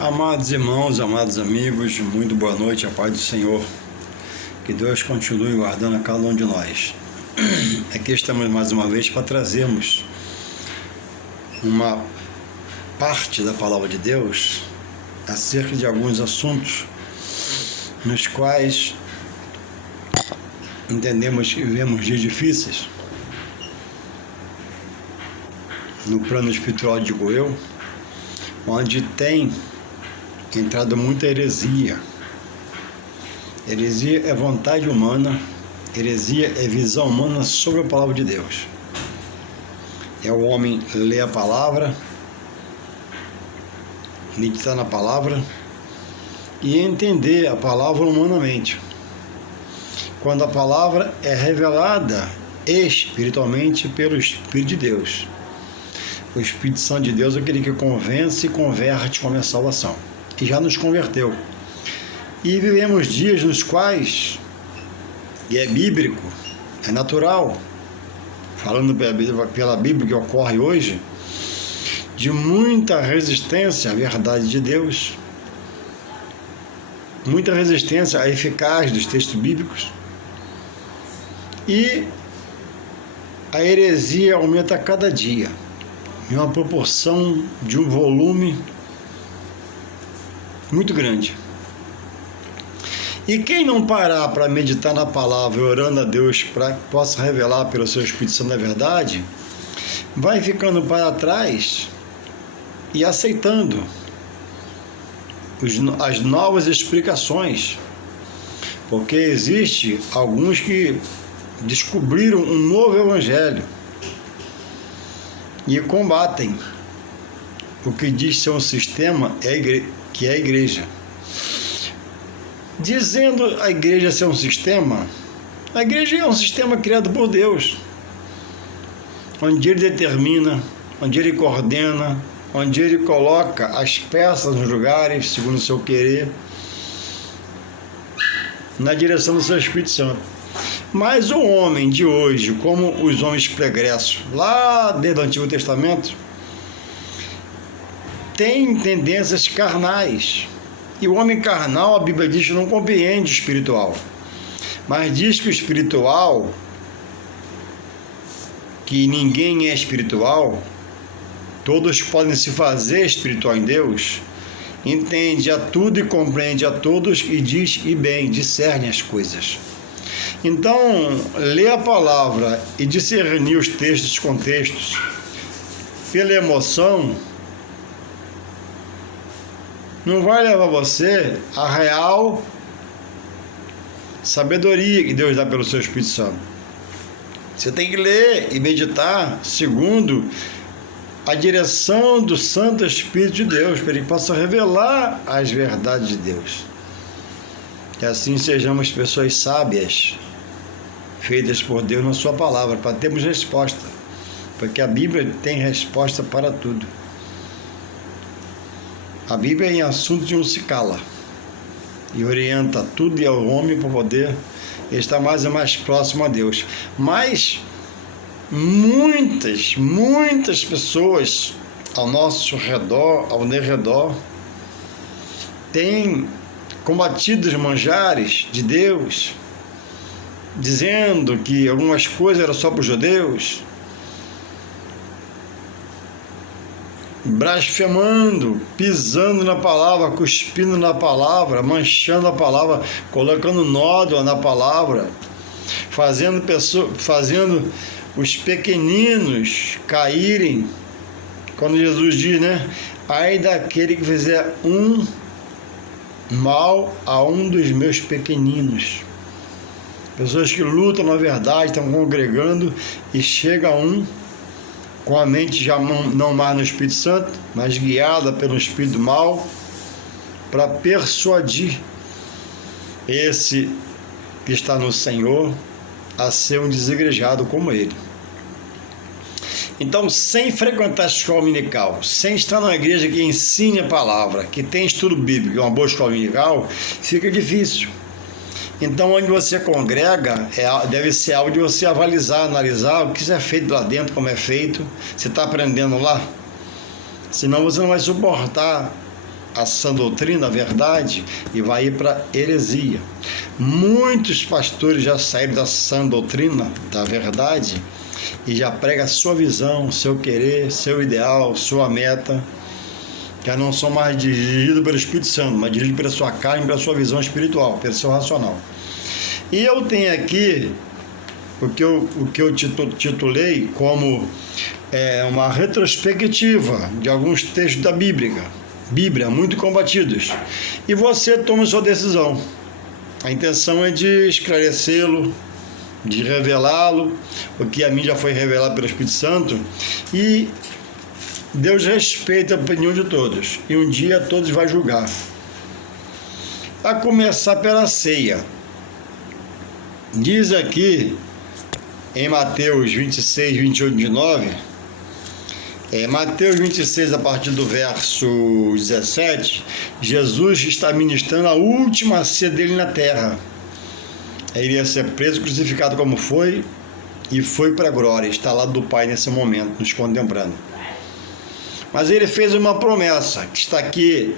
Amados irmãos, amados amigos, muito boa noite, a paz do Senhor. Que Deus continue guardando a cada um de nós. Aqui estamos mais uma vez para trazermos uma parte da Palavra de Deus acerca de alguns assuntos nos quais entendemos que vivemos dias difíceis. No plano espiritual, digo eu, onde tem entrado muita heresia. Heresia é vontade humana, heresia é visão humana sobre a palavra de Deus. É o homem ler a palavra, meditar na palavra e entender a palavra humanamente. Quando a palavra é revelada espiritualmente pelo Espírito de Deus. O Espírito Santo de Deus é aquele que convence e converte com a salvação. E já nos converteu. E vivemos dias nos quais, e é bíblico, é natural, falando pela Bíblia que ocorre hoje, de muita resistência à verdade de Deus, muita resistência à eficácia dos textos bíblicos, e a heresia aumenta a cada dia, em uma proporção de um volume muito grande. E quem não parar para meditar na palavra, orando a Deus para que possa revelar pelo seu Espírito Santo a verdade, vai ficando para trás e aceitando as novas explicações, porque existe alguns que descobriram um novo evangelho e combatem o que diz ser um sistema que é a igreja. Dizendo a igreja ser um sistema, a igreja é um sistema criado por Deus, onde Ele determina, onde Ele coordena, onde Ele coloca as peças nos lugares, segundo o seu querer, na direção do seu Espírito Santo. Mas o homem de hoje, como os homens pregressos, lá desde o Antigo Testamento, tem tendências carnais. E o homem carnal, a Bíblia diz que não compreende o espiritual. Mas diz que o espiritual, que ninguém é espiritual, todos podem se fazer espiritual em Deus, entende a tudo e compreende a todos e diz e bem, discerne as coisas. Então, ler a palavra e discernir os textos, os contextos, pela emoção, não vai levar você à real sabedoria que Deus dá pelo seu Espírito Santo. Você tem que ler e meditar segundo a direção do Santo Espírito de Deus, para que ele possa revelar as verdades de Deus. Que assim sejamos pessoas sábias, feitas por Deus na sua palavra, para termos resposta, porque a Bíblia tem resposta para tudo. A Bíblia em assunto de um se cala e orienta tudo e ao homem para poder estar mais e mais próximo a Deus. Mas muitas pessoas ao nosso redor, ao derredor, têm combatido os manjares de Deus, dizendo que algumas coisas eram só para os judeus, blasfemando, pisando na palavra, cuspindo na palavra, manchando a palavra, colocando nódoa na palavra, fazendo os pequeninos caírem, quando Jesus diz, ai daquele que fizer um mal a um dos meus pequeninos. Pessoas que lutam na verdade, estão congregando e chega um com a mente já não mais no Espírito Santo, mas guiada pelo Espírito mal, para persuadir esse que está no Senhor a ser um desigrejado como ele. Então, sem frequentar a escola dominical, sem estar numa igreja que ensine a palavra, que tem estudo bíblico, uma boa escola dominical, fica difícil. Então, onde você congrega, deve ser algo de você avalizar, analisar o que é feito lá dentro, como é feito. Você está aprendendo lá? Senão você não vai suportar a sã doutrina, a verdade, e vai ir para heresia. Muitos pastores já saíram da sã doutrina, da verdade, e já prega a sua visão, seu querer, seu ideal, sua meta. Já não são mais dirigidos pelo Espírito Santo, mas dirigidos pela sua carne, pela sua visão espiritual, pelo seu racional. E eu tenho aqui o que eu titulei como uma retrospectiva de alguns textos da Bíblia, muito combatidos. E você toma sua decisão. A intenção é de esclarecê-lo, de revelá-lo, o que a mim já foi revelado pelo Espírito Santo, e Deus respeita a opinião de todos, e um dia todos vai julgar. A começar pela ceia. Diz aqui, em Mateus 26, 28, 29, Mateus 26, a partir do verso 17, Jesus está ministrando a última ceia dele na terra. Ele ia ser preso, crucificado como foi, e foi para a glória, está lá do Pai nesse momento, nos contemplando. Mas ele fez uma promessa, que está aqui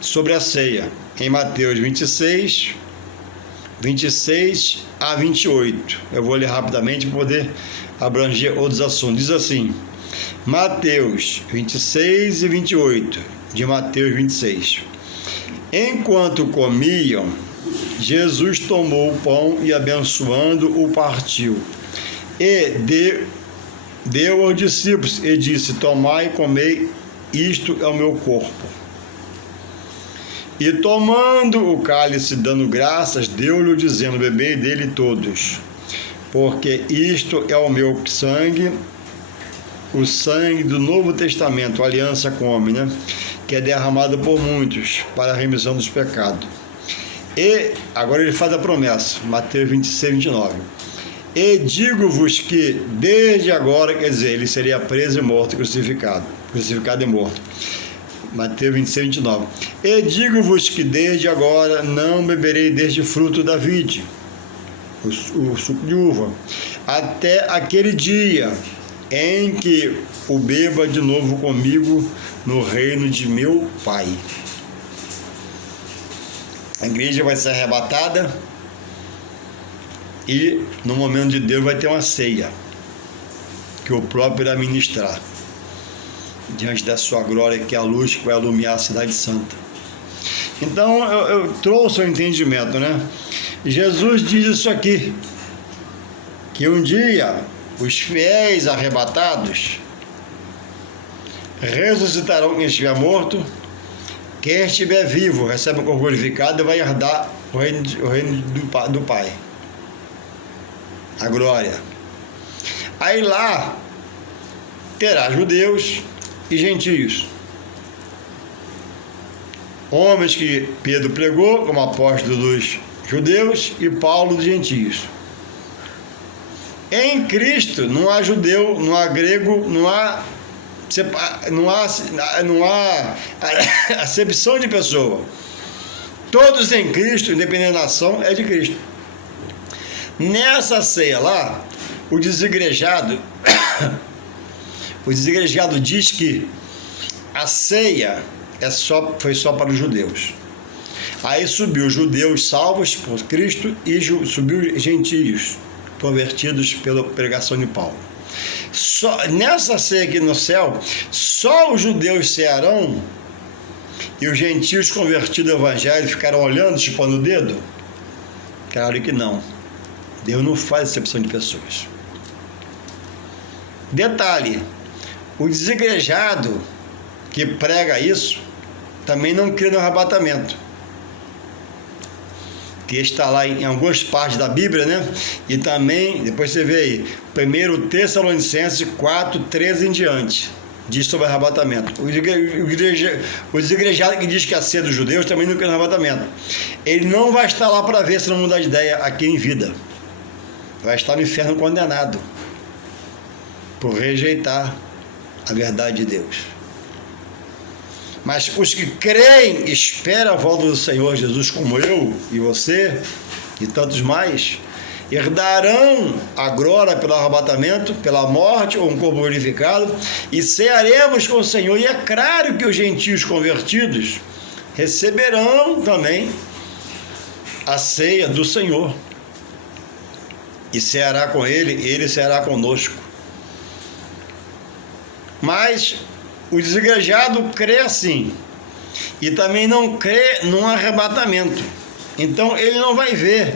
sobre a ceia, em Mateus 26 a 28. Eu vou ler rapidamente para poder abranger outros assuntos. Diz assim, Mateus 26 e 28, de Mateus 26. Enquanto comiam, Jesus tomou o pão e, abençoando, o partiu. E deu aos discípulos e disse, tomai e comei, isto é o meu corpo. E tomando o cálice, dando graças, deu-lhe, dizendo, bebei dele todos, porque isto é o meu sangue, o sangue do Novo Testamento, aliança com o homem, né? Que é derramado por muitos para a remissão dos pecados. E agora ele faz a promessa, Mateus 26, 29. E digo-vos que desde agora, quer dizer, ele seria preso e morto, crucificado e morto. Mateus 26, 29. E digo-vos que desde agora não beberei deste fruto da vide, o suco de uva, até aquele dia em que o beba de novo comigo no reino de meu Pai. A igreja vai ser arrebatada e no momento de Deus vai ter uma ceia que o próprio irá ministrar diante da sua glória, que é a luz que vai iluminar a cidade santa. Então eu trouxe o entendimento, né? Jesus diz isso aqui, que um dia os fiéis arrebatados ressuscitarão quem estiver morto, quem estiver vivo recebe o corpo glorificado e vai herdar o reino do Pai, a glória. Aí lá terá judeus e gentios, homens que Pedro pregou como apóstolo dos judeus e Paulo dos gentios. Em Cristo não há judeu, não há grego, não há acepção de pessoa. Todos em Cristo, independente da nação, é de Cristo. Nessa ceia lá, o desigrejado diz que a ceia foi só para os judeus. Aí subiu judeus salvos por Cristo e subiu gentios convertidos pela pregação de Paulo. Nessa ceia aqui no céu, só os judeus cearão e os gentios convertidos ao evangelho ficaram olhando, chupando o dedo? Claro que não. Deus não faz exceção de pessoas. Detalhe, o desigrejado que prega isso também não crê no arrebatamento, que está lá em algumas partes da Bíblia, né? E também, depois você vê aí, 1 Tessalonicenses 4, 13 em diante, diz sobre arrebatamento. O desigrejado que diz que é a ceia dos judeus também não crê no arrebatamento. Ele não vai estar lá para ver se não mudar de ideia aqui em vida. Vai estar no inferno condenado por rejeitar a verdade de Deus. Mas os que creem, esperam a volta do Senhor Jesus, como eu e você e tantos mais, herdarão a glória pelo arrebatamento, pela morte ou um corpo glorificado, e cearemos com o Senhor. E é claro que os gentios convertidos receberão também a ceia do Senhor, e ceará com ele ceará conosco. Mas o desigrejado crê assim, e também não crê num arrebatamento. Então ele não vai ver,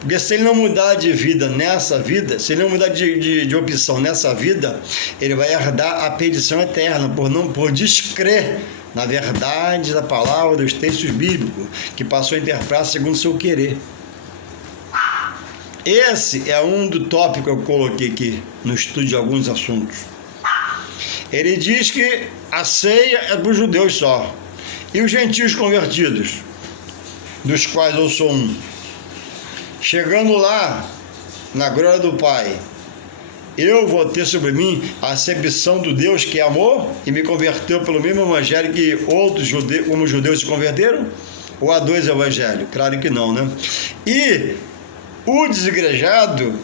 porque se ele não mudar de vida nessa vida, se ele não mudar de opção nessa vida, ele vai herdar a perdição eterna, por descrer na verdade da palavra, dos textos bíblicos, que passou a interpretar segundo o seu querer. Esse é um do tópico que eu coloquei aqui no estudo de alguns assuntos. Ele diz que a ceia é para os judeus só. E os gentios convertidos, dos quais eu sou um, chegando lá, na glória do Pai, eu vou ter sobre mim a acepção do Deus que é amor e me converteu pelo mesmo evangelho que outros judeus, como os judeus se converteram? Ou há dois evangelhos? Claro que não, né? E o desigrejado,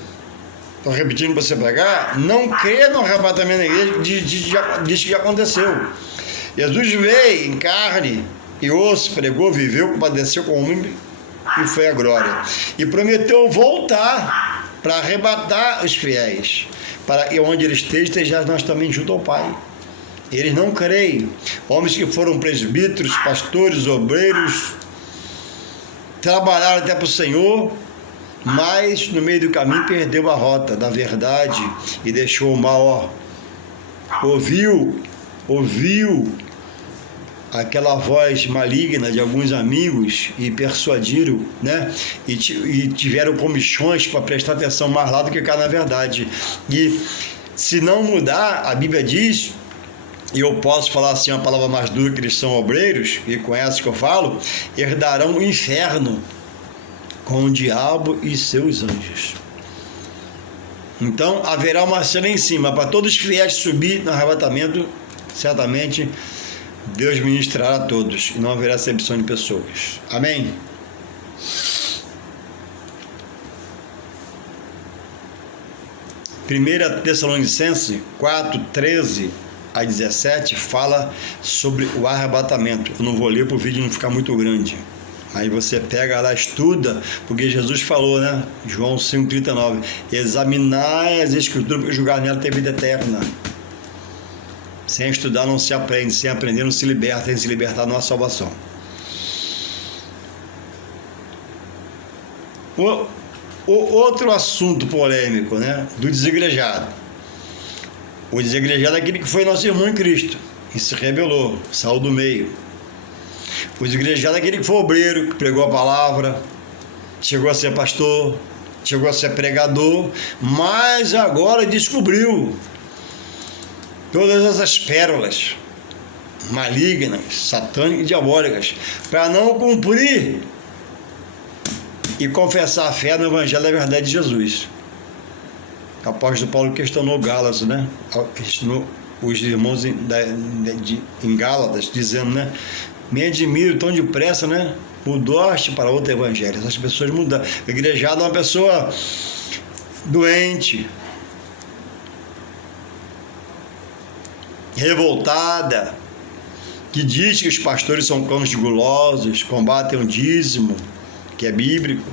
estou repetindo para você pegar, não crê no arrebatamento da igreja, diz que já aconteceu. Jesus veio em carne e osso, pregou, viveu, padeceu com o homem e foi a glória. E prometeu voltar para arrebatar os fiéis, para que onde ele esteja, nós também junto ao Pai. Eles não creem. Homens que foram presbíteros, pastores, obreiros, trabalharam até para o Senhor, mas no meio do caminho perdeu a rota da verdade e deixou o mal. Ouviu aquela voz maligna de alguns amigos e persuadiram, né? E tiveram comichões para prestar atenção mais lá do que cá na verdade. E se não mudar, a Bíblia diz, e eu posso falar assim uma palavra mais dura, que eles são obreiros, e conhece o que eu falo, herdarão o inferno com o diabo e seus anjos. Então haverá uma cena em cima para todos os fiéis subir no arrebatamento. Certamente Deus ministrará a todos e não haverá acepção de pessoas. Amém? Primeira Tessalonicenses 4:13 a 17 fala sobre o arrebatamento. Eu não vou ler para o vídeo não ficar muito grande. Aí você pega lá, estuda, porque Jesus falou, né? João 5,39, examinai as escrituras para julgar nela ter vida eterna. Sem estudar não se aprende, sem aprender não se liberta, sem se libertar não há salvação. O outro assunto polêmico, né? Do desigrejado. O desigrejado é aquele que foi nosso irmão em Cristo e se rebelou, saiu do meio. O desigrejado é aquele que foi obreiro, que pregou a palavra, chegou a ser pastor, chegou a ser pregador, mas agora descobriu todas essas pérolas malignas, satânicas e diabólicas, para não cumprir e confessar a fé no Evangelho da verdade de Jesus. O apóstolo Paulo questionou Gálatas, né? Questionou os irmãos em Gálatas, dizendo, né? Me admiro tão depressa, né? Mudaste para outro evangelho. Essas pessoas mudaram. O igrejado é uma pessoa doente, revoltada, que diz que os pastores são cães gulosos, combatem o dízimo, que é bíblico,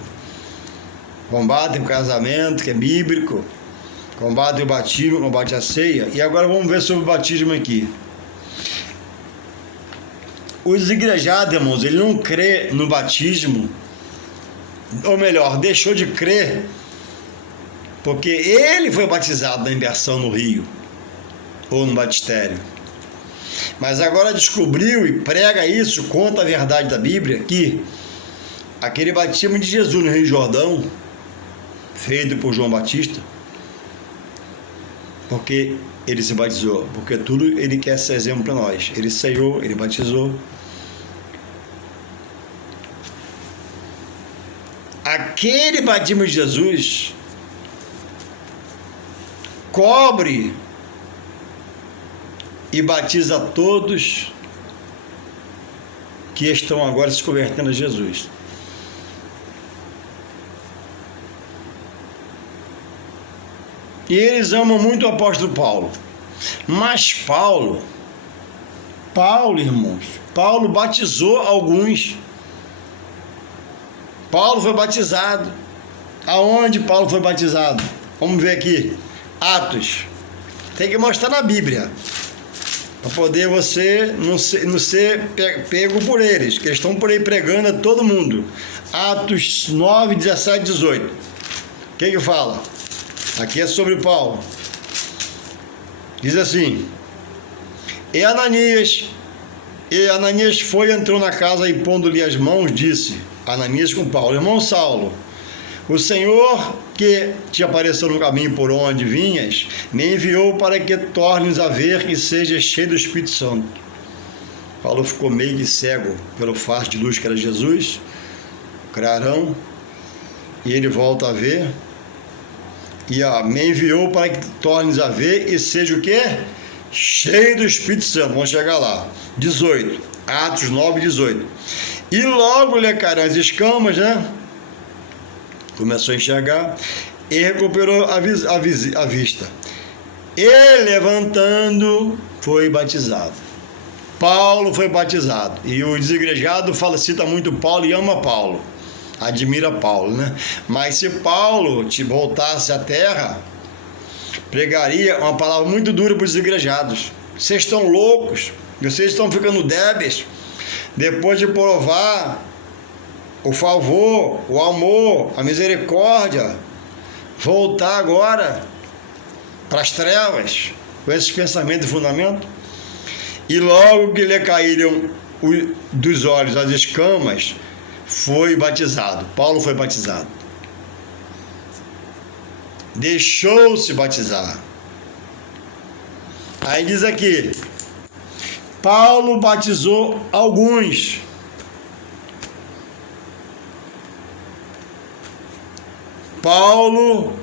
combatem o casamento, que é bíblico, combatem o batismo, combatem a ceia. E agora vamos ver sobre o batismo aqui. O desigrejado, irmãos, ele não crê no batismo, ou melhor, deixou de crer, porque ele foi batizado na imersão no rio, ou no batistério. Mas agora descobriu e prega isso, conta a verdade da Bíblia, que aquele batismo de Jesus no Rio Jordão, feito por João Batista, porque ele se batizou, porque tudo ele quer ser exemplo para nós. Ele ceiou, ele batizou. Aquele batismo de Jesus cobre e batiza todos que estão agora se convertendo a Jesus. E eles amam muito o apóstolo Paulo. Mas Paulo, irmãos, Paulo batizou alguns. Paulo foi batizado. Aonde Paulo foi batizado? Vamos ver aqui. Atos. Tem que mostrar na Bíblia, para poder você não ser pego por eles, que eles estão por aí pregando a todo mundo. Atos 9, 17, 18. O que fala? Aqui é sobre Paulo. Diz assim: E Ananias foi, entrou na casa e pondo-lhe as mãos, disse, Ananias com Paulo: Irmão Saulo, o Senhor que te apareceu no caminho por onde vinhas, me enviou para que tornes a ver e sejas cheio do Espírito Santo. Paulo ficou meio que cego pelo facho de luz que era Jesus, clarão, e ele volta a ver, e me enviou para que tornes a ver e seja o quê? Cheio do Espírito Santo. Vamos chegar lá. 18, Atos 9, 18. E logo lhe caíram as escamas, né? Começou a enxergar e recuperou a vista. E levantando, foi batizado. Paulo foi batizado. E o desigrejado cita muito Paulo e ama Paulo. Admira Paulo, né? Mas se Paulo te voltasse à terra, pregaria uma palavra muito dura para os desigrejados. Vocês estão loucos, vocês estão ficando débeis. Depois de provar o favor, o amor, a misericórdia, voltar agora para as trevas, com esses pensamentos de fundamento. E logo que lhe caíram dos olhos as escamas, foi batizado. Paulo foi batizado. Deixou-se batizar. Aí diz aqui: Paulo batizou alguns. Paulo,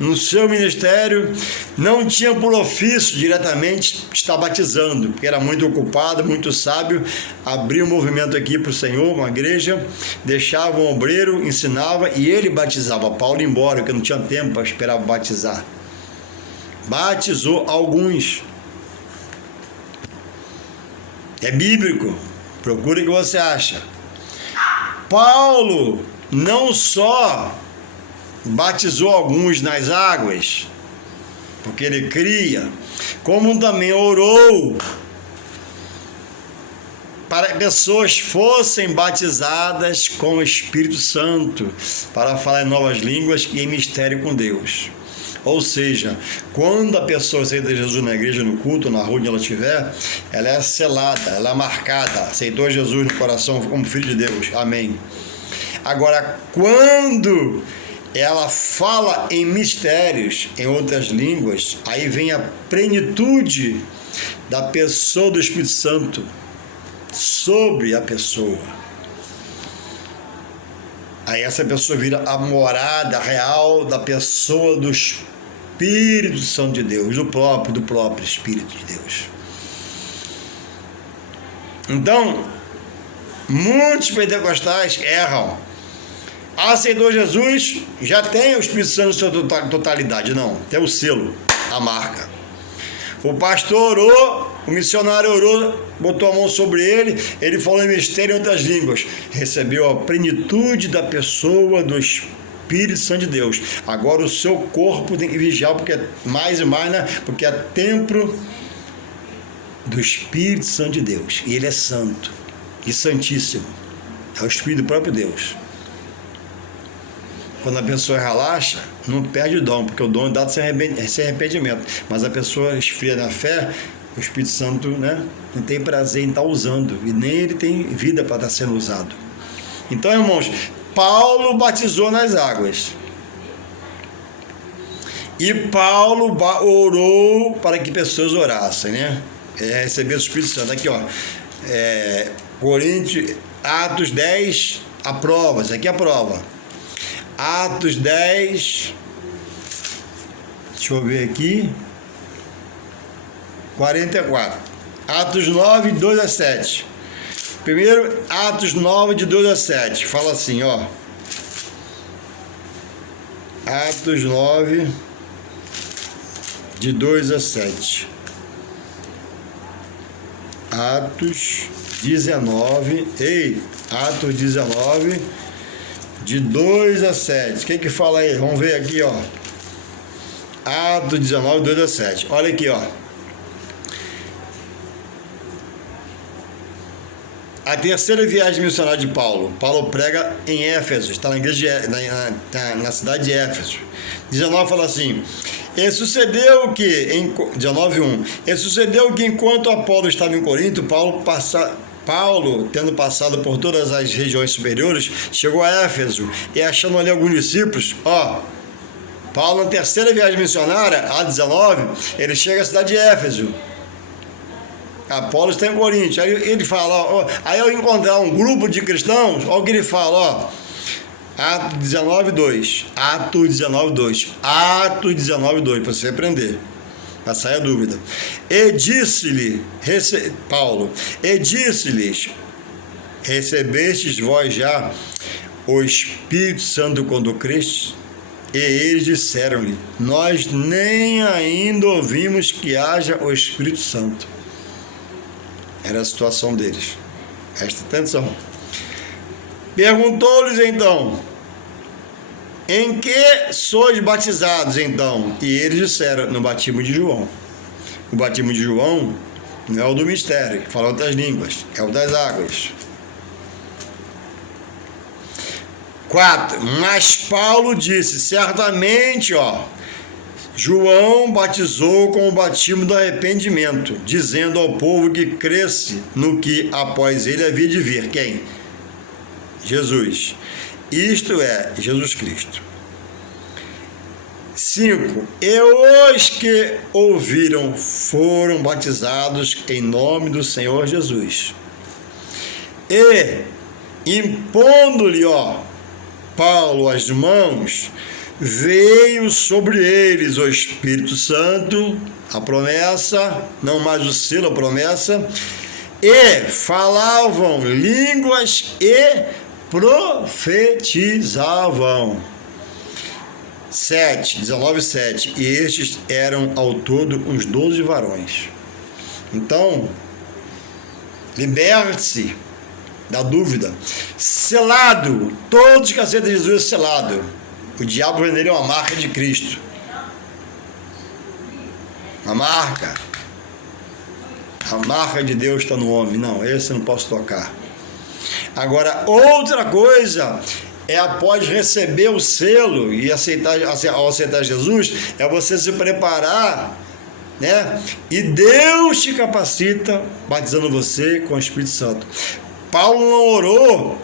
no seu ministério, não tinha por ofício diretamente estar batizando, porque era muito ocupado, muito sábio, abria um movimento aqui para o Senhor, uma igreja, deixava um obreiro, ensinava e ele batizava. Paulo ia embora, porque não tinha tempo para esperar batizar. Batizou alguns. É bíblico, procura o que você acha. Paulo não só batizou alguns nas águas, porque ele cria, como também orou para que pessoas fossem batizadas com o Espírito Santo, para falar em novas línguas e em mistério com Deus. Ou seja, quando a pessoa aceita Jesus na igreja, no culto, na rua onde ela estiver, ela é selada, ela é marcada, aceitou Jesus no coração como filho de Deus. Amém. Agora, quando ela fala em mistérios, em outras línguas, aí vem a plenitude da pessoa do Espírito Santo sobre a pessoa. Aí essa pessoa vira a morada real da pessoa do Espírito Santo de Deus, do próprio Espírito de Deus. Então, muitos pentecostais erram. Aceitou Jesus, já tem o Espírito Santo na sua totalidade. Não, tem o selo, a marca. O pastor orou, o missionário orou, botou a mão sobre ele, ele falou em mistério em outras línguas, recebeu a plenitude da pessoa do Espírito Santo de Deus. Agora o seu corpo tem que vigiar, porque é mais e mais, né? Porque é templo do Espírito Santo de Deus, e ele é santo e santíssimo, é o Espírito do próprio Deus. Quando a pessoa relaxa, não perde o dom, porque o dom é dado sem arrependimento. Mas a pessoa esfria na fé, o Espírito Santo, né, não tem prazer em estar usando, e nem ele tem vida para estar sendo usado. Então, irmãos, Paulo batizou nas águas. E Paulo orou para que pessoas orassem, né? Receber o Espírito Santo. Aqui, ó. Atos 10, a prova. Isso aqui é a prova. Atos 10, deixa eu ver aqui, 44. Atos 9, 2 a 7. Primeiro, Atos 9, de 2 a 7. Fala assim, ó. Atos 9, de 2 a 7. Atos 19, Atos 19, de 2 a 7. O que fala aí? Vamos ver aqui, ó. Atos 19, 2 a 7. Olha aqui, ó. A terceira viagem missionária de Paulo. Paulo prega em Éfeso, está na igreja na cidade de Éfeso. 19 fala assim: e sucedeu que, 19:1, e sucedeu que enquanto Apolo estava em Corinto, Paulo, tendo passado por todas as regiões superiores, chegou a Éfeso, e achando ali alguns discípulos, Paulo, na terceira viagem missionária, a 19, ele chega à cidade de Éfeso. Apolo está em Corinto. Aí ele fala, aí ao encontrar um grupo de cristãos, olha o que ele fala, Atos 19:2. Atos 19:2. Atos 19:2, para você aprender, para sair a dúvida. E disse-lhe, Paulo, e disse-lhes: recebestes vós já o Espírito Santo quando crestes? E eles disseram-lhe: nós nem ainda ouvimos que haja o Espírito Santo. Era a situação deles. Presta atenção. Perguntou-lhes então: em que sois batizados então? E eles disseram: no batismo de João. O batismo de João não é o do mistério, que fala outras línguas, é o das águas. 4. Mas Paulo disse: certamente, João batizou com o batismo do arrependimento, dizendo ao povo que cresce no que após ele havia de vir. Quem? Jesus. Isto é, Jesus Cristo. 5. E os que ouviram foram batizados em nome do Senhor Jesus. E, impondo-lhe, Paulo as mãos, veio sobre eles o Espírito Santo, a promessa, não mais o selo, a promessa, e falavam línguas e profetizavam. 19:7. E estes eram ao todo uns 12 varões. Então, liberte-se da dúvida. Selado, todos que aceitam Jesus é selado. O diabo vê nele uma marca de Cristo. Uma marca. A marca de Deus está no homem. Não, esse eu não posso tocar. Agora, outra coisa é, após receber o selo e ao aceitar Jesus, é você se preparar, né? E Deus te capacita, batizando você com o Espírito Santo. Paulo não orou,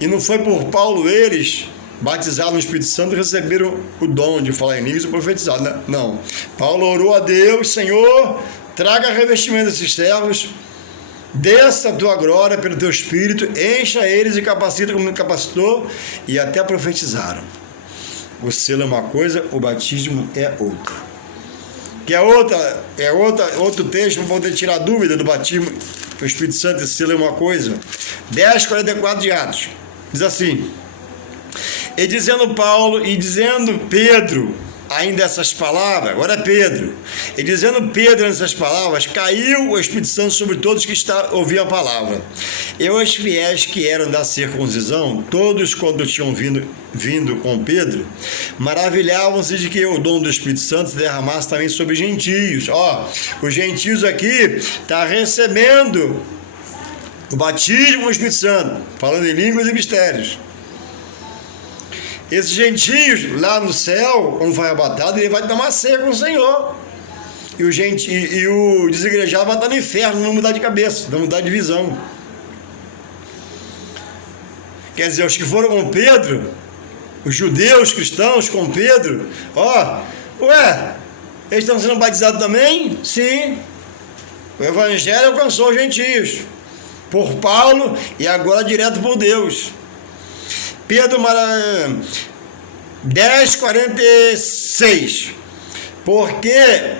e não foi por Paulo eles batizados no Espírito Santo e receberam o dom de falar em línguas e profetizar, né? Não. Paulo orou a Deus: Senhor, traga revestimento desses servos, desça a tua glória pelo teu Espírito, encha eles e capacita como me capacitou, e até profetizaram. O selo é uma coisa, o batismo é outra. Que outro texto para poder tirar dúvida do batismo, o Espírito Santo e selo é uma coisa. 10:44 de Atos, diz assim: e dizendo Pedro, ainda essas palavras, agora é Pedro, e dizendo Pedro essas palavras, caiu o Espírito Santo sobre todos que ouviam a palavra. E os fiéis que eram da circuncisão, todos quando tinham vindo com Pedro, maravilhavam-se de que o dom do Espírito Santo se derramasse também sobre os gentios. Os gentios aqui estão recebendo o batismo do Espírito Santo, falando em línguas e mistérios. Esses gentios lá no céu, quando for arrebatado, ele vai tomar ceia com o Senhor. E o desigrejado vai estar no inferno, não mudar de cabeça, não mudar de visão. Quer dizer, os que foram com Pedro, os judeus cristãos com Pedro, eles estão sendo batizados também? Sim. O evangelho alcançou os gentios por Paulo e agora direto por Deus. Pedro 10:46. Porque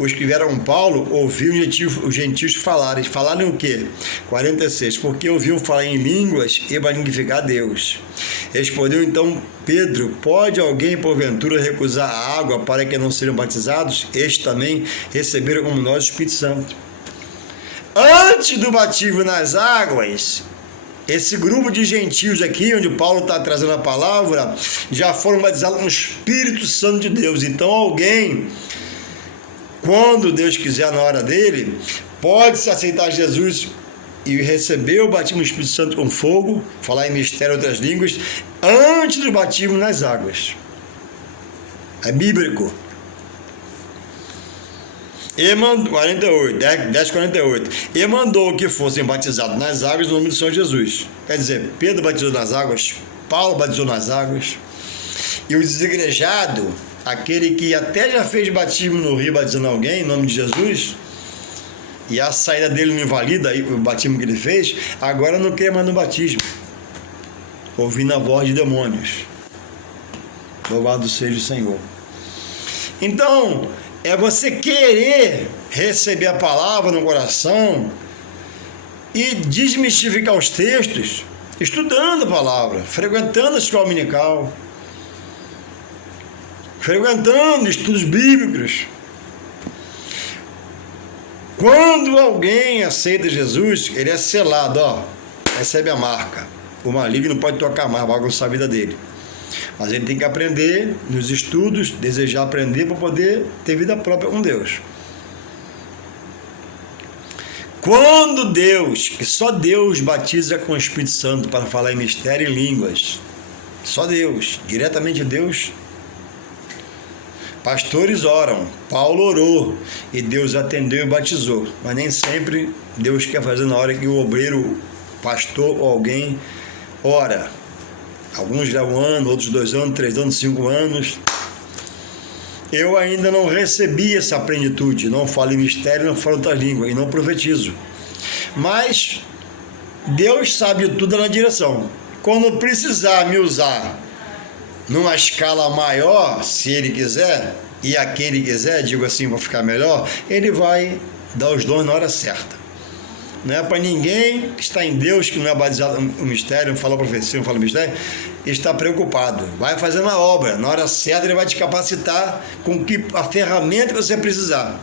os que vieram com Paulo ouviam os gentios falarem. Falarem o quê? 46. Porque ouviam falar em línguas e magnificar a Deus. Respondeu então Pedro: pode alguém porventura recusar a água para que não sejam batizados? Estes também receberam como nós o Espírito Santo. Antes do batismo nas águas, esse grupo de gentios aqui, onde Paulo está trazendo a palavra, já foram batizados no Espírito Santo de Deus. Então alguém, quando Deus quiser, na hora dele, pode se aceitar Jesus e receber o batismo do Espírito Santo com fogo, falar em mistério outras línguas, antes do batismo nas águas. É bíblico. E mandou, 10:48, e mandou que fossem batizados nas águas no nome do Senhor Jesus. Quer dizer, Pedro batizou nas águas, Paulo batizou nas águas, e o desigrejado, aquele que até já fez batismo no rio batizando alguém em nome de Jesus, e a saída dele não invalida o batismo que ele fez, agora não quer mais no batismo, ouvindo a voz de demônios. Louvado seja o Senhor. Então, é você querer receber a palavra no coração e desmistificar os textos, estudando a palavra, frequentando a escola dominical, frequentando estudos bíblicos. Quando alguém aceita Jesus, ele é selado, recebe a marca. O maligno pode tocar mais, bagunçar a vida dele. Mas ele tem que aprender nos estudos, desejar aprender para poder ter vida própria com Deus. Quando Deus, que só Deus batiza com o Espírito Santo para falar em mistério e línguas, só Deus, diretamente Deus. Pastores oram, Paulo orou e Deus atendeu e batizou, mas nem sempre Deus quer fazer na hora que o obreiro, pastor ou alguém ora. Alguns já 1 ano, outros 2 anos, 3 anos, 5 anos. Eu ainda não recebi essa plenitude, não falo em mistério, não falo outra língua e não profetizo. Mas Deus sabe tudo na direção. Quando precisar me usar numa escala maior, se Ele quiser, e a quem Ele quiser, digo assim, para ficar melhor, Ele vai dar os dons na hora certa. Não é para ninguém que está em Deus, que não é batizado no mistério, não fala profecia, não fala mistério, está preocupado. Vai fazendo a obra. Na hora certa, Ele vai te capacitar com a ferramenta que você precisar.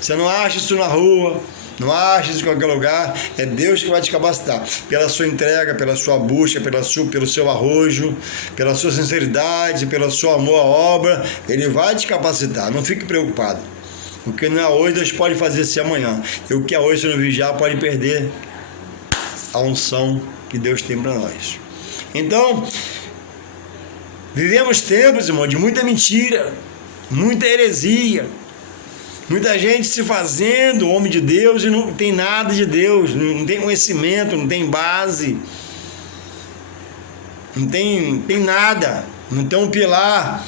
Você não acha isso na rua, não acha isso em qualquer lugar. É Deus que vai te capacitar. Pela sua entrega, pela sua busca, pelo seu arrojo, pela sua sinceridade, pelo seu amor à obra, Ele vai te capacitar. Não fique preocupado. O que não é hoje, Deus pode fazer se amanhã. E o que é hoje, se não vigiar, pode perder a unção que Deus tem para nós. Então, vivemos tempos, irmão, de muita mentira, muita heresia, muita gente se fazendo homem de Deus e não tem nada de Deus, não tem conhecimento, não tem base, não tem nada, não tem um pilar,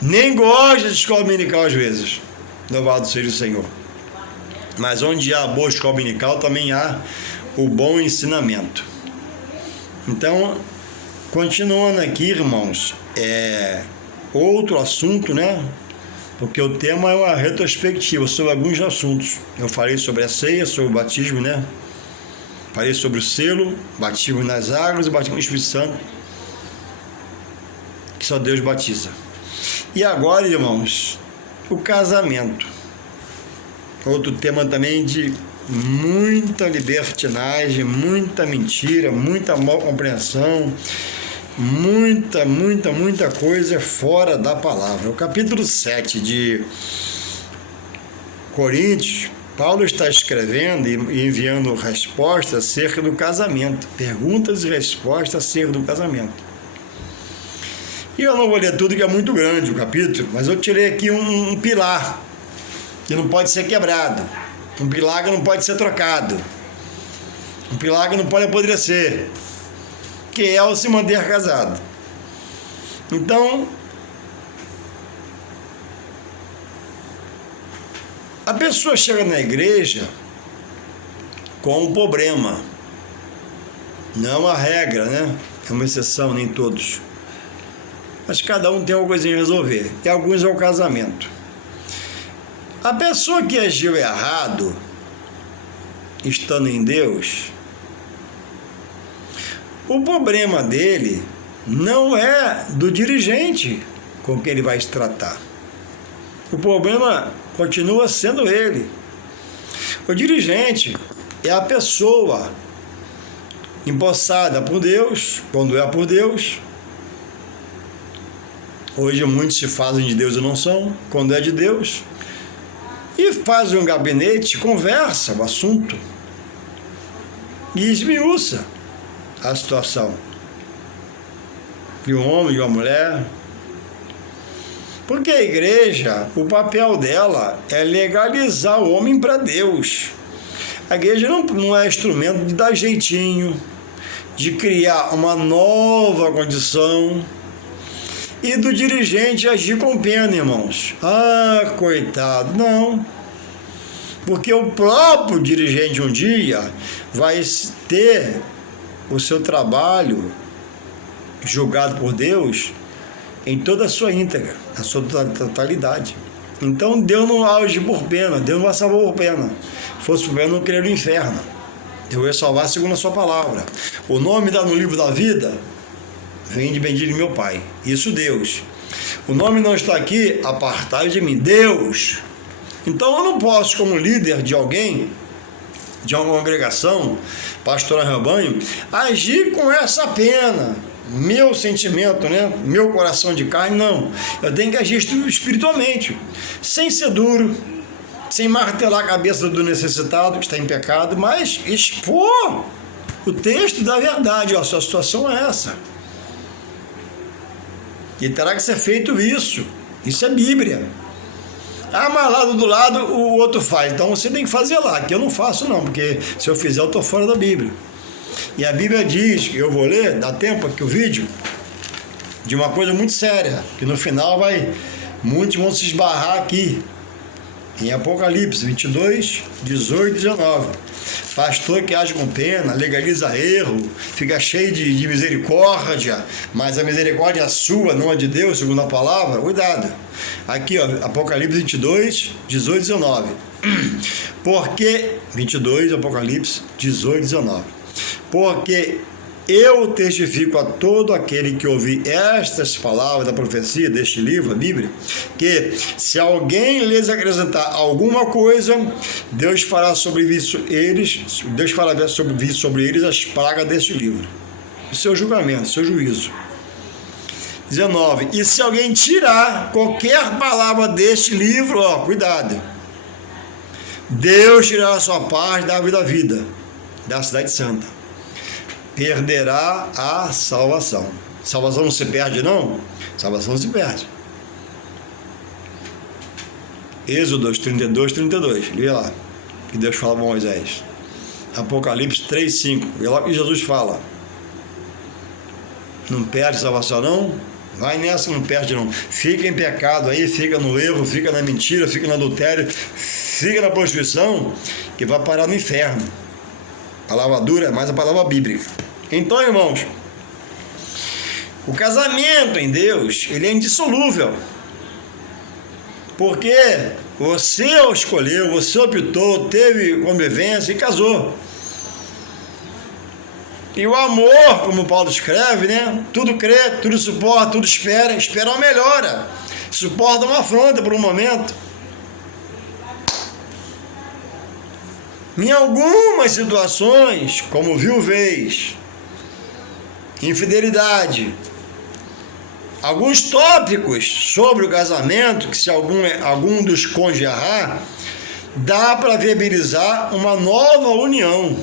nem gosta de escola dominical às vezes. Louvado seja o Senhor. Mas onde há boa escola dominical, também há o bom ensinamento. Então, continuando aqui, irmãos, outro assunto, né? Porque o tema é uma retrospectiva sobre alguns assuntos. Eu falei sobre a ceia, sobre o batismo, né? Falei sobre o selo, batismo nas águas e batismo no Espírito Santo, que só Deus batiza. E agora, irmãos, o casamento. Outro tema também de muita libertinagem, muita mentira, muita mal compreensão, muita coisa fora da palavra. O capítulo 7 de Coríntios, Paulo está escrevendo e enviando respostas acerca do casamento, perguntas e respostas acerca do casamento. E eu não vou ler tudo, que é muito grande o capítulo, mas eu tirei aqui um pilar que não pode ser quebrado, um pilar que não pode ser trocado, um pilar que não pode apodrecer, que é o se manter casado. Então, a pessoa chega na igreja com um problema, não é uma regra, né? É uma exceção, nem todos. Mas cada um tem uma coisinha a resolver. E alguns é o casamento. A pessoa que agiu errado, estando em Deus, o problema dele não é do dirigente com quem ele vai se tratar. O problema continua sendo ele. O dirigente é a pessoa empossada por Deus, quando é por Deus. Hoje muitos se fazem de Deus e não são, quando é de Deus. E faz um gabinete, conversa o assunto e esmiuça a situação de um homem e de uma mulher. Porque a igreja, o papel dela é legalizar o homem para Deus. A igreja não é instrumento de dar jeitinho, de criar uma nova condição e do dirigente agir com pena, irmãos. Ah, coitado, não. Porque o próprio dirigente um dia vai ter o seu trabalho julgado por Deus em toda a sua íntegra, na sua totalidade. Então Deus não age por pena, Deus não vai salvar por pena. Se fosse por pena, não queria o inferno. Eu ia salvar segundo a sua palavra. O nome dá no livro da vida, vem de bendito meu Pai. Isso Deus. O nome não está aqui, apartai de mim. Deus. Então eu não posso, como líder de alguém, de uma congregação, pastorar rebanho, agir com essa pena. Meu sentimento, né? Meu coração de carne, não. Eu tenho que agir espiritualmente, sem ser duro, sem martelar a cabeça do necessitado que está em pecado, mas expor o texto da verdade. Ó, a sua situação é essa. E terá que ser feito isso. Isso é Bíblia. Ah, mas lá do lado o outro faz. Então você tem que fazer lá, que eu não faço não, porque se eu fizer eu estou fora da Bíblia. E a Bíblia diz, eu vou ler, dá tempo aqui o vídeo, de uma coisa muito séria, que no final muitos vão se esbarrar aqui, em Apocalipse 22, 18 e 19. Pastor que age com pena, legaliza erro, fica cheio de misericórdia, mas a misericórdia é sua, não é de Deus, segundo a palavra. Cuidado. Aqui, ó, Apocalipse 22, 18 e 19. Porque, 22, Apocalipse 18 e 19. Porque eu testifico a todo aquele que ouvir estas palavras da profecia deste livro, a Bíblia, que se alguém lhes acrescentar alguma coisa, Deus fará sobre eles as pragas deste livro. O seu julgamento, o seu juízo. 19. E se alguém tirar qualquer palavra deste livro, ó, cuidado. Deus tirará a sua parte da árvore da vida, da cidade santa. Perderá a salvação. Salvação não se perde, não? Salvação não se perde. Êxodo 32, 32. Lê lá. Que Deus fala para Moisés. Apocalipse 3, 5. E lá que Jesus fala. Não perde salvação, não? Vai nessa, não perde, não. Fica em pecado aí, fica no erro, fica na mentira, fica no adultério, fica na prostituição, que vai parar no inferno. A palavra dura é mais a palavra bíblica. Então, irmãos, o casamento em Deus, ele é indissolúvel. Porque você escolheu, você optou, teve convivência e casou. E o amor, como Paulo escreve, né? Tudo crê, tudo suporta, tudo espera. Espera uma melhora. Suporta uma afronta por um momento. Em algumas situações, como viuvez, infidelidade, alguns tópicos sobre o casamento, que se algum dos cônjuges errar, dá para viabilizar uma nova união.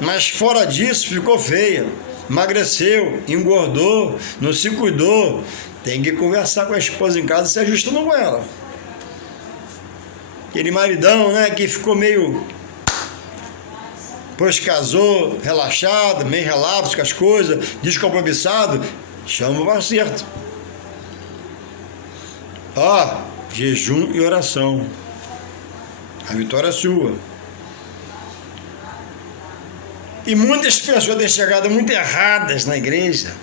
Mas fora disso, ficou feia, emagreceu, engordou, não se cuidou. Tem que conversar com a esposa em casa e se ajustando com ela. Aquele maridão, né, que ficou meio... Depois casou, relaxado, meio relapso com as coisas, descompromissado, chama o acerto. Ó, jejum e oração. A vitória é sua. E muitas pessoas têm chegado muito erradas na igreja.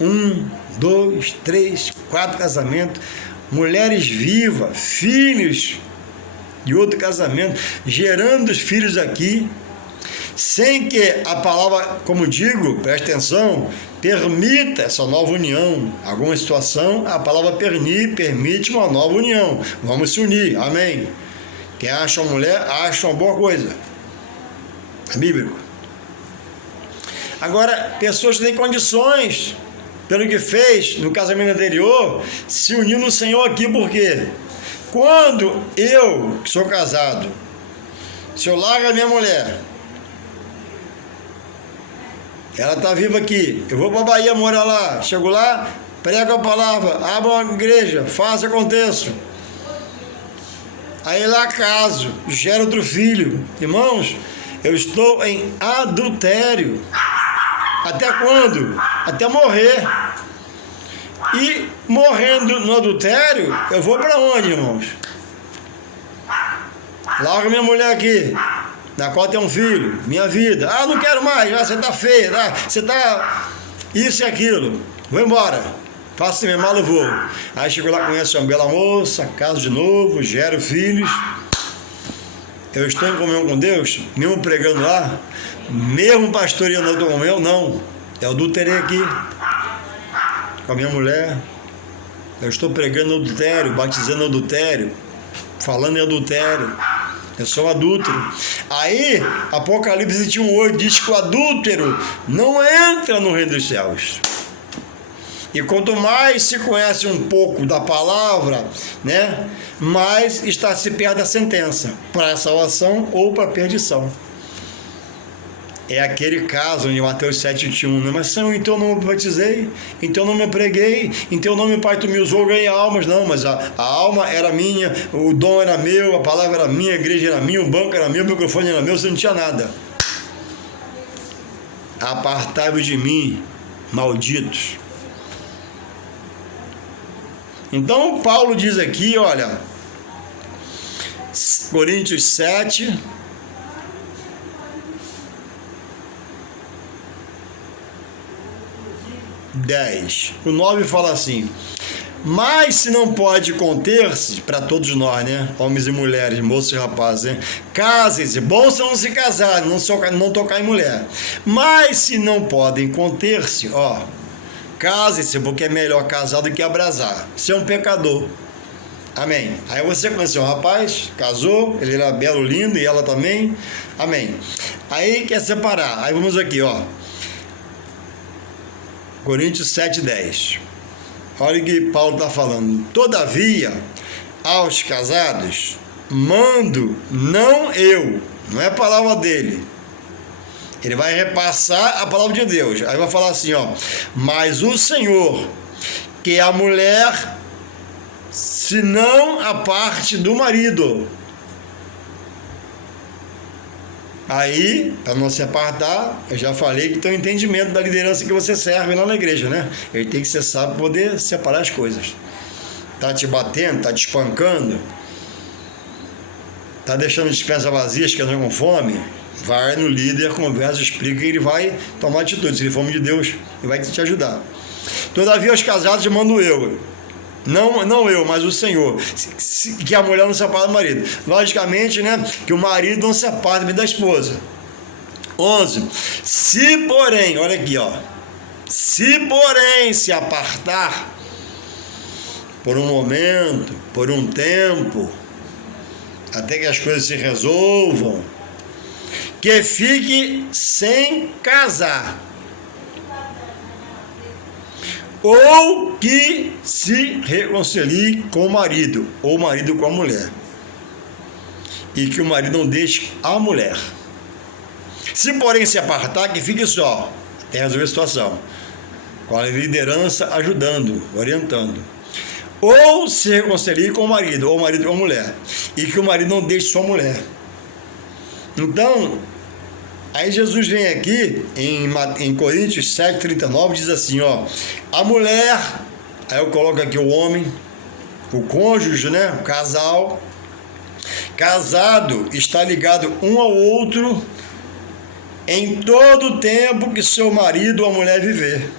1, 2, 3, 4 casamentos. mulheres vivas, filhos de outro casamento, gerando os filhos aqui, sem que a palavra, como digo, preste atenção, permita essa nova união. Alguma situação, a palavra permite uma nova união. Vamos se unir, amém. Quem acha uma mulher, acha uma boa coisa. É bíblico. Agora, pessoas que têm condições, pelo que fez no casamento anterior, se uniu no Senhor aqui, por quê? Quando eu, que sou casado, se eu largo a minha mulher, ela está viva aqui, eu vou para a Bahia morar lá, chego lá, prego a palavra, abro uma igreja, faço, aconteço. Aí lá caso, gera outro filho. Irmãos, eu estou em adultério. Até quando? Até morrer. E morrendo no adultério, eu vou para onde, irmãos? Largo minha mulher aqui, na qual tem um filho, minha vida. Ah, não quero mais, você tá feia, você tá isso e aquilo. Vou embora. Faço minha mala e vou. Aí chego lá, conheço uma bela moça, caso de novo, gero filhos. Eu estou em comunhão com Deus, mesmo pregando lá, mesmo pastoreando outro comunhão, não. Eu adulterei aqui com a minha mulher. Eu estou pregando adultério, batizando adultério, falando em adultério. Eu sou adúltero. Aí, Apocalipse 21:8 diz que o adúltero não entra no reino dos céus. E quanto mais se conhece um pouco da palavra, né, mais está se perto da sentença, para a salvação ou para a perdição. É aquele caso em Mateus 7:21, né? Mas Senhor, em teu nome me batizei, em teu nome eu preguei, em teu nome, Pai, tu me usou, ganhei almas. Não, mas a alma era minha, o dom era meu, a palavra era minha, a igreja era minha, o banco era meu, o microfone era meu, você não tinha nada. Apartai-vos de mim, malditos. Então Paulo diz aqui, olha, Coríntios 7, o 9 fala assim: mas se não pode conter-se, para todos nós, né, homens e mulheres, moços e rapazes, né, casem-se, bom se não se casar, não tocar em mulher, mas se não podem conter-se, ó, case-se, porque é melhor casar do que abrasar. Você é um pecador. Amém. Aí você conheceu um rapaz, casou, ele era belo, lindo, e ela também. Amém. Aí quer separar. Aí vamos aqui, ó. Coríntios 7:10. Olha o que Paulo está falando. Todavia, aos casados, mando, não eu. Não é a palavra dele. Ele vai repassar a palavra de Deus. Aí vai falar assim, ó. Mas o Senhor, que a mulher, se não a parte do marido. Aí, para não se apartar, eu já falei que tem um entendimento da liderança que você serve lá na igreja, né? Ele tem que ser sábio para poder separar as coisas. Tá te batendo, tá te espancando, tá deixando dispensa vazia, que não com fome. Vai no líder, conversa, explica que ele vai tomar atitude. Se ele for homem de Deus, ele vai te ajudar. Todavia, os casados mando eu. Não eu, mas o Senhor. Que a mulher não separa do marido. Logicamente, né? Que o marido não separa da esposa. 11. Se porém, olha aqui, ó. Se porém se apartar por um momento, por um tempo, até que as coisas se resolvam, que fique sem casar, ou que se reconcilie com o marido, ou o marido com a mulher, e que o marido não deixe a mulher. Se porém se apartar, que fique só, até resolver a situação, com a liderança ajudando, orientando, ou se reconcilie com o marido, ou o marido com a mulher, e que o marido não deixe sua mulher. Então, aí Jesus vem aqui em Coríntios 7:39, diz assim, ó, a mulher, aí eu coloco aqui o homem, o cônjuge, né, o casal, casado, está ligado um ao outro em todo o tempo que seu marido ou a mulher viver.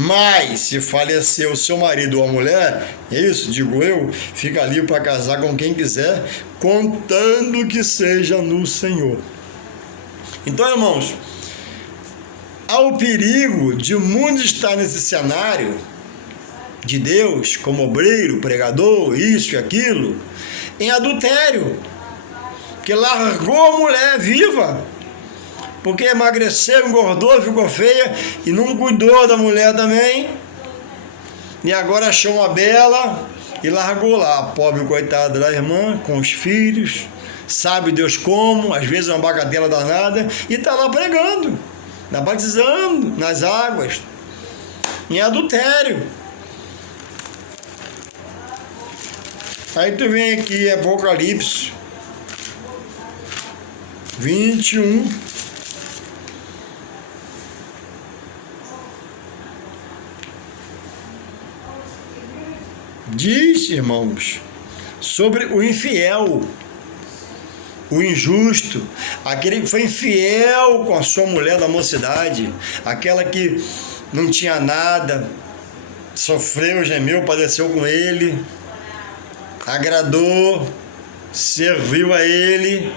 Mas, se falecer o seu marido ou a mulher, é isso, digo eu, fica livre para casar com quem quiser, contando que seja no Senhor. Então, irmãos, há o perigo de muitos estar nesse cenário de Deus, como obreiro, pregador, isso e aquilo, em adultério, que largou a mulher viva, porque emagreceu, engordou, ficou feia e não cuidou da mulher também, e agora achou uma bela e largou lá, a pobre coitada da irmã, com os filhos, sabe Deus como, às vezes é uma bagatela danada, e está lá pregando, batizando nas águas, em adultério. Aí tu vem aqui, Apocalipse 21. Diz, irmãos, sobre o infiel, o injusto, aquele que foi infiel com a sua mulher da mocidade, aquela que não tinha nada, sofreu, gemeu, padeceu com ele, agradou, serviu a ele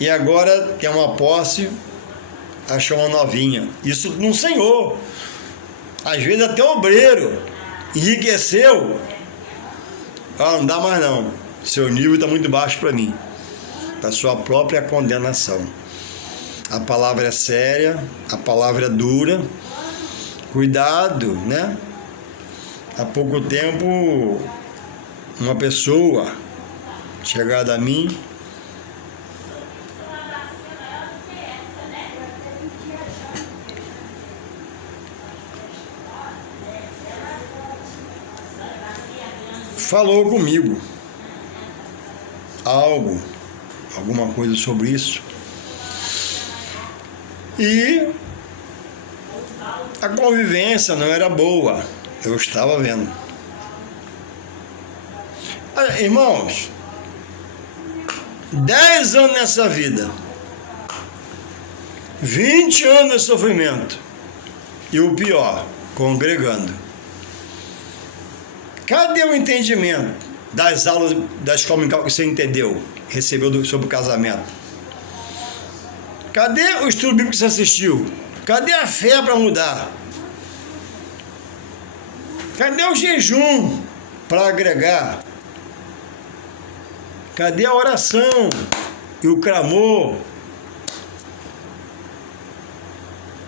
e agora tem uma posse, achou uma novinha. Isso no Senhor. Às vezes até obreiro enriqueceu. Não dá mais não. Seu nível está muito baixo para mim. Para sua própria condenação. A palavra é séria, a palavra é dura. Cuidado, né? Há pouco tempo, uma pessoa chegada a mim falou comigo alguma coisa sobre isso, e a convivência não era boa, eu estava vendo. Irmãos, 10 anos nessa vida, 20 anos de sofrimento, e o pior, congregando. Cadê o entendimento das aulas da escola dominical que você entendeu, recebeu sobre o casamento? Cadê o estudo bíblico que você assistiu? Cadê a fé para mudar? Cadê o jejum para agregar? Cadê a oração e o clamor?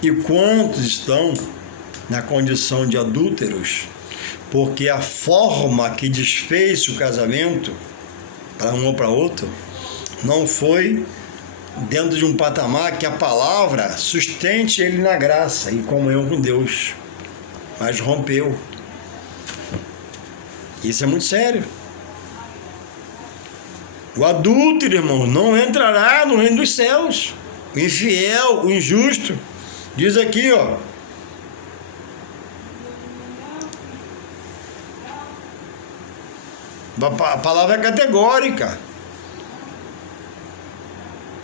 E quantos estão na condição de adúlteros? Porque a forma que desfez o casamento para um ou para outro não foi dentro de um patamar que a palavra sustente ele na graça, em comunhão com Deus, mas rompeu. Isso é muito sério. O adúltero, irmão, não entrará no reino dos céus. O infiel, o injusto, diz aqui, ó, a palavra é categórica.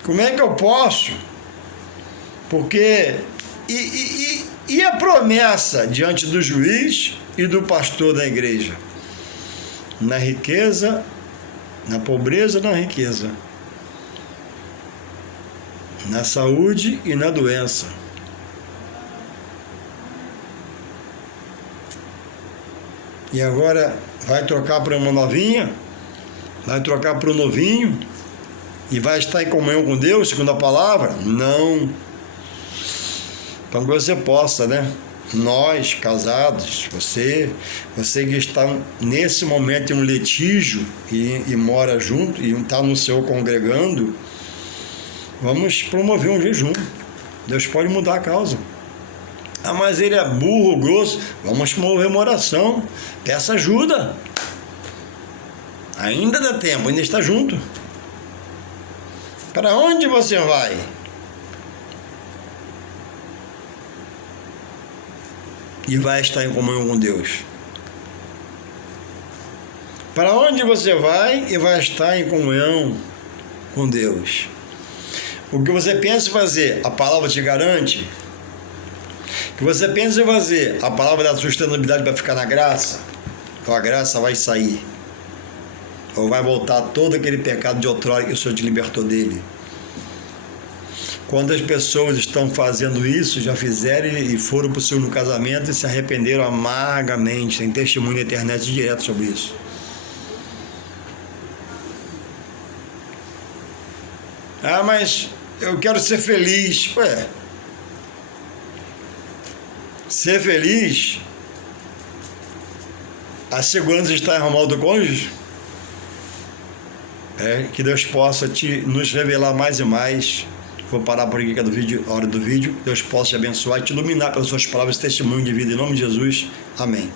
Como é que eu posso? Porque e a promessa diante do juiz e do pastor da igreja? Na riqueza, na pobreza, na riqueza, na saúde e na doença. E agora vai trocar para uma novinha, vai trocar para um novinho e vai estar em comunhão com Deus, segundo a palavra? Não. Então que você possa, né? Nós, casados, você que está nesse momento em um litígio e mora junto e está no seu congregando, vamos promover um jejum. Deus pode mudar a causa. Mas ele é burro, grosso. Vamos promover uma oração. Peça ajuda. Ainda dá tempo, ainda está junto. Para onde você vai? E vai estar em comunhão com Deus. Para onde você vai e vai estar em comunhão com Deus? O que você pensa em fazer, a palavra te garante. que você pensa em fazer a palavra da sustentabilidade vai ficar na graça, ou a graça vai sair, ou vai voltar todo aquele pecado de outrora que o Senhor te libertou dele. Quantas pessoas estão fazendo isso, já fizeram e foram para o segundo casamento e se arrependeram amargamente, tem testemunho na internet direto sobre isso. Ah, mas eu quero ser feliz. Ué, ser feliz, a segurança está em arrumar do cônjuge? Que Deus possa nos revelar mais e mais. Vou parar por aqui, que é a hora do vídeo. Deus possa te abençoar e te iluminar pelas suas palavras, testemunho de vida. Em nome de Jesus. Amém.